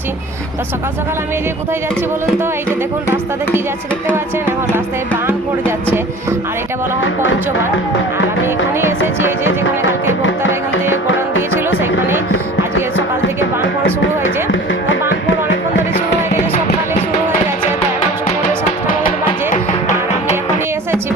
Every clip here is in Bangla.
আছি তো সকাল সকাল আমি এই যে কোথায় যাচ্ছি বলুন তো? এই যে দেখুন রাস্তাতে কী যাচ্ছে দেখতে পাচ্ছেন? এখন রাস্তায় বান পড়ে যাচ্ছে। আর এটা বলা হয় পঞ্চবার আর আমি এখানেই এসেছি, এই যে যেখানে কালকে ভোক্তারা এখান থেকে গরম দিয়েছিল সেখানে আজকে সকাল থেকে বান পড়া শুরু হয়েছে। তো বান অনেকক্ষণ ধরে শুরু হয়ে গেছে সকালে শুরু হয়ে গেছে। আর আমি এসেছি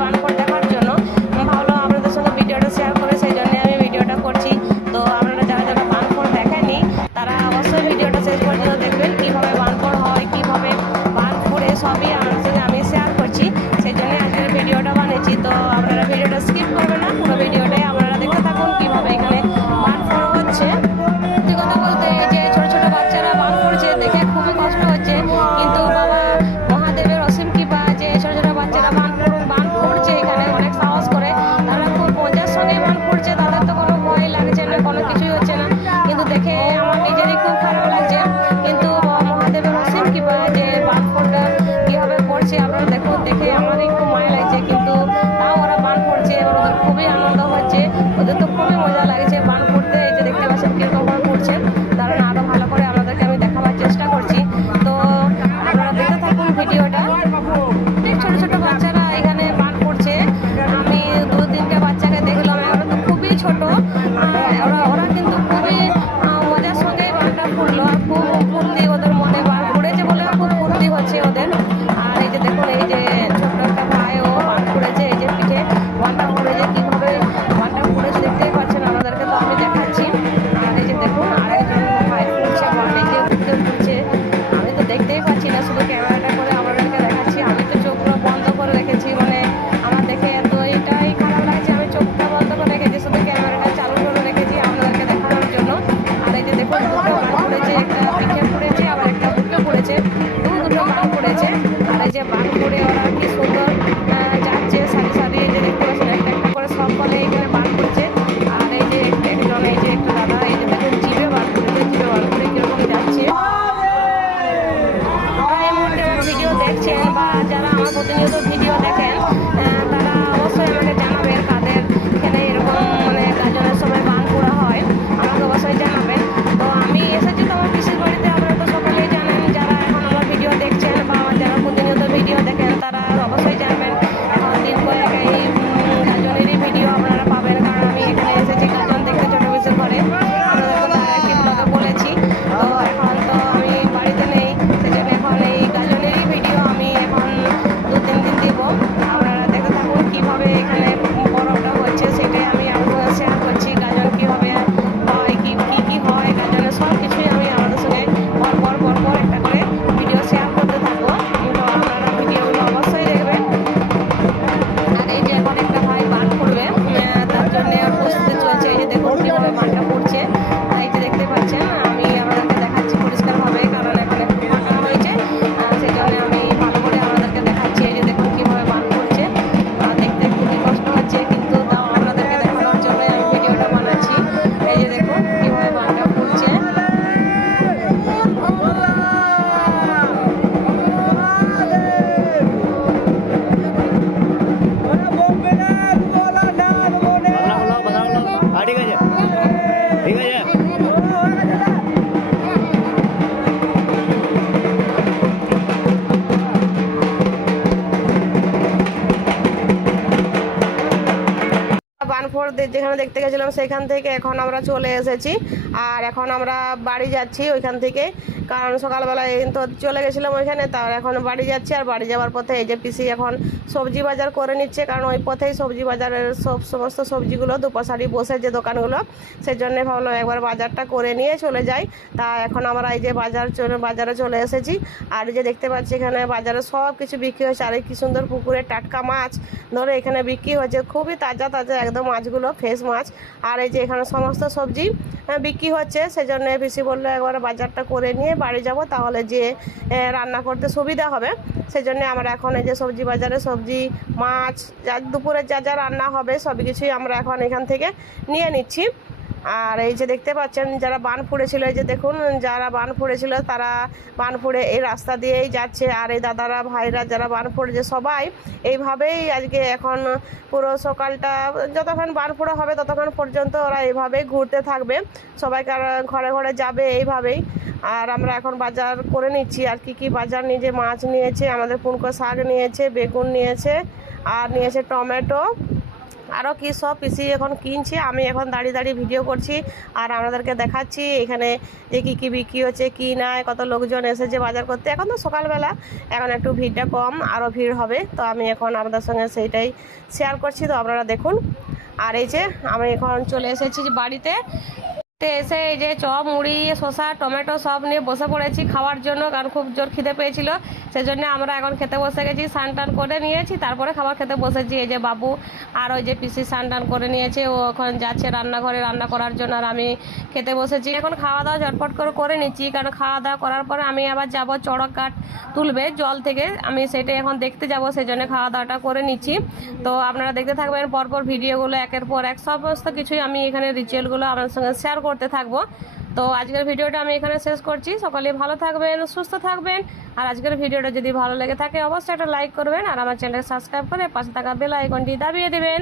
দেখেন যেখানে দেখতে গেছিলাম সেখান থেকে এখন আমরা চলে এসেছি। আর এখন আমরা বাড়ি যাচ্ছি ওইখান থেকে। কারণ সকালবেলায় তো চলে গেছিলাম ওইখানে তার এখন বাড়ি যাচ্ছি। আর বাড়ি যাওয়ার পথে এই যে পিসি এখন সবজি বাজার করে নিচ্ছে। কারণ ওই পথেই সবজি বাজারের সব সমস্ত সবজিগুলো, দুপাশারি বসে যে দোকানগুলো সেই জন্যে ভাবলাম একবার বাজারটা করে নিয়ে চলে যাই। তা এখন আমরা এই যে বাজার বাজারে চলে এসেছি। আর যে দেখতে পাচ্ছি এখানে বাজারে সব কিছু বিক্রি হয়েছে। আর এই কী সুন্দর পুকুরে টাটকা মাছ ধরে এখানে বিক্রি হয়েছে। খুবই তাজা তাজা একদম মাছগুলো। ফ্রেশ মাছ। আর এই যে এখানে সমস্ত সবজি বিক্রি হচ্ছে। সেজন্য পিসি বলল একবার বাজারটা করে নিয়ে বাড়ি যাব, তাহলে যে রান্না করতে সুবিধা হবে। সেজন্য আমরা এখন এই যে সবজি বাজারে সবজি, মাছ, যা দুপুরে যা যা রান্না হবে সব কিছুই আমরা এখন এখান থেকে নিয়ে নিচ্ছি। আর এই যে দেখতে পাচ্ছেন, যারা বান ফুড়েছিল, এই যে দেখুন, যারা বান ফুড়েছিল, তারা বান ফুড়ে এই রাস্তা দিয়েই যাচ্ছে। আর এই দাদারা, ভাইরা যারা বান ফুড়েছে, সবাই এইভাবেই আজকে এখন পুরো সকালটা, যতক্ষণ বান ফুড়ে হবে, ততক্ষণ পর্যন্ত ওরা এইভাবেই ঘুরতে থাকবে। সবাই ঘরে ঘরে যাবে এইভাবেই। আর আমরা এখন বাজার করে নিচ্ছি, আর কি কি বাজার নিজে মাছ নিয়েছে, আমাদের পুনকো শাক নিয়েছে, বেগুন নিয়েছে, আর নিয়েছে টমেটো। আরও কি সব পিসি এখন কিনছে, আমি এখন দাঁড়িয়ে দাঁড়িয়ে ভিডিও করছি, আর আপনাদেরকে দেখাচ্ছি, এখানে যে কী কী বিক্রি হচ্ছে, কী নাই, কত লোকজন এসেছে বাজার করতে। এখন তো সকালবেলা, এখন একটু ভিড়টা কম আরও ভিড় হবে, তো আমি এখন আপনাদের সঙ্গে সেইটাই শেয়ার করছি, তো আপনারা দেখুন। আর এই যে, আমি এখন চলে এসেছি বাড়িতে তো এসে এই যে চপ, মুড়ি, শসা, টমেটো সব নিয়ে বসে পড়েছি খাওয়ার জন্য, কারণ খুব জোর খিদে পেয়েছিল। সেজন্য আমরা এখন খেতে বসে গেছি, স্নান টান করে নিয়েছি, তারপরে খাবার খেতে বসেছি। এই যে বাবু আর ওই যে পিসি স্নান টান করে নিয়েছে, ও এখন যাচ্ছে রান্নাঘরে রান্না করার জন্য আর আমি খেতে বসেছি। এখন খাওয়া দাওয়া ঝটপট করে করে নিচ্ছি, কারণ খাওয়া দাওয়া করার পরে আমি আবার যাব চড়ক কাঠ তুলবে জল থেকে। আমি সেটাই এখন দেখতে যাব সেই জন্য খাওয়া দাওয়াটা করে নিচ্ছি। তো আপনারা দেখতে থাকবেন, পরপর ভিডিওগুলো একের পর এক, সমস্ত কিছুই আমি এখানে রিচুয়ালগুলো আপনার সঙ্গে শেয়ার করতে থাকব। তো আজকের ভিডিওটা আমি এখানে শেষ করছি। সকলে ভালো থাকবেন, সুস্থ থাকবেন। আর আজকের ভিডিওটা যদি ভালো লেগে থাকে, অবশ্যই একটা লাইক করবেন। আর আমার চ্যানেলকে সাবস্ক্রাইব করে পাশে থাকা বেল আইকনটি দাবিয়ে দেবেন।